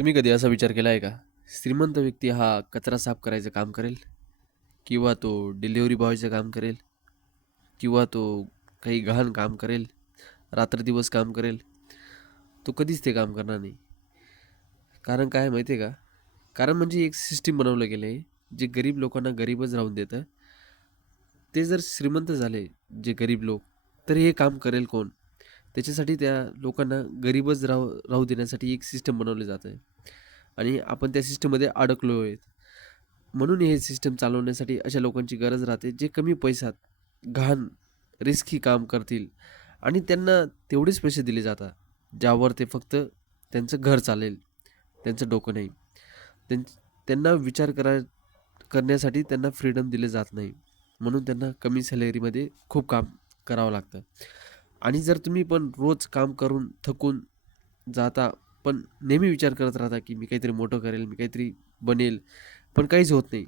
तुम्ही कधी असा विचार केला आहे का? श्रीमंत व्यक्ती हा कचरा साफ करायचं काम करेल किंवा तो डिलिव्हरी बॉयचं काम करेल किंवा तो काही गहाण काम करेल, रात्रदिवस काम करेल. तो कधीच ते काम करणार नाही. कारण काय आहे माहिती आहे का? कारण म्हणजे एक सिस्टम बनवलं गेलं आहे, जे गरीब लोकांना गरीबच राहून देतं. ते जर श्रीमंत झाले, जे गरीब लोक, तर हे काम करेल कोण? त्याच्यासाठी त्या लोकांना गरीबच राहू देण्यासाठी एक सिस्टम बनवली जात आहे आणि आपण त्या सिस्टममध्ये अडकलो आहे. म्हणून हे सिस्टम चालवण्यासाठी अशा लोकांची गरज राहते, जे कमी पैशात घाण, रिस्की काम करतील आणि त्यांना तेवढेच पैसे दिले जातात, ज्यावर ते फक्त त्यांचं घर चालेल, त्यांचं डोकं नाही. त्यां त्यांना विचार करण्यासाठी त्यांना फ्रीडम दिले जात नाही. म्हणून त्यांना कमी सॅलरीमध्ये खूप काम करावं लागतं. आणि जर तुम्ही पण रोज काम करून थकून जाता, पण नेहमी विचार करत राहता, की मी काहीतरी मोठं करेल, मी काहीतरी बनेल, पण काहीच होत नाही.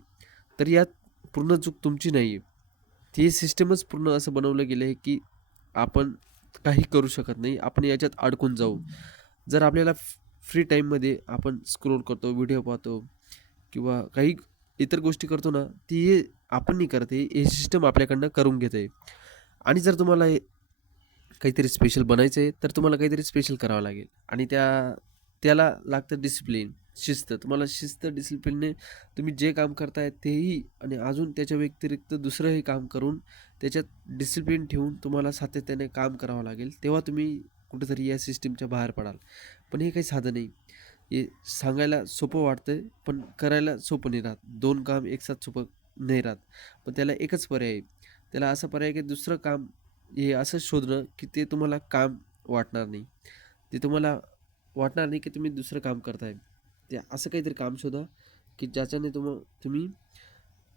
तर यात पूर्ण चूक तुमची नाही आहे. ती सिस्टमच पूर्ण असं बनवलं गेलं आहे, की आपण काही करू शकत नाही. आपण याच्यात अडकून जाऊ. जर आपल्याला फ्री टाईममध्ये आपण स्क्रोल करतो, व्हिडिओ पाहतो किंवा काही इतर गोष्टी करतो ना, ती हे आपण नाही करत आहे, हे सिस्टम आपल्याकडनं करून घेत आहे. आणि जर तुम्हाला हे काहीतरी स्पेशल बनायचं आहे, तर तुम्हाला काहीतरी स्पेशल करावं लागेल आणि त्याला लागतं डिसिप्लिन, शिस्त. तुम्हाला शिस्त, डिसिप्लिनने तुम्ही जे काम करताय तेही आणि अजून त्याच्या व्यतिरिक्त दुसरंही काम करून त्याच्यात डिसिप्लिन ठेवून तुम्हाला सातत्याने काम करावं लागेल. तेव्हा तुम्ही कुठेतरी या सिस्टमच्या बाहेर पडाल. पण हे काही साधं नाही. हे सांगायला सोपं वाटतंय, पण करायला सोपं नाही राहत. 2 काम एकसाथ सोपं नाही राहत. पण त्याला एकच पर्याय आहे. त्याला असा पर्याय आहे की दुसरं काम हे असं शोधणं की ते तुम्हाला काम वाटणार नाही. ते तुम्हाला वाटणार नाही की तुम्ही दुसरं काम करताय. ते असं काहीतरी काम शोधा की ज्याच्याने तुम्ही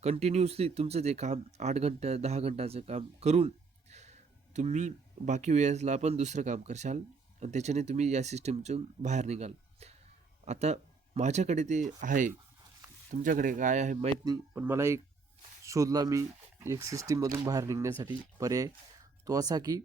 कंटिन्यूअसली तुमचं ते काम 8 घंटा 10 घंटाचं काम करून तुम्ही बाकी वेळेसला पण दुसरं काम करशाल आणि त्याच्याने तुम्ही या सिस्टमतून बाहेर निघाल. आता माझ्याकडे ते आहे. तुमच्याकडे काय आहे माहीत नाही. पण मला एक शोधला मी एक सिस्टममधून बाहेर निघण्यासाठी पर्याय. तो असा की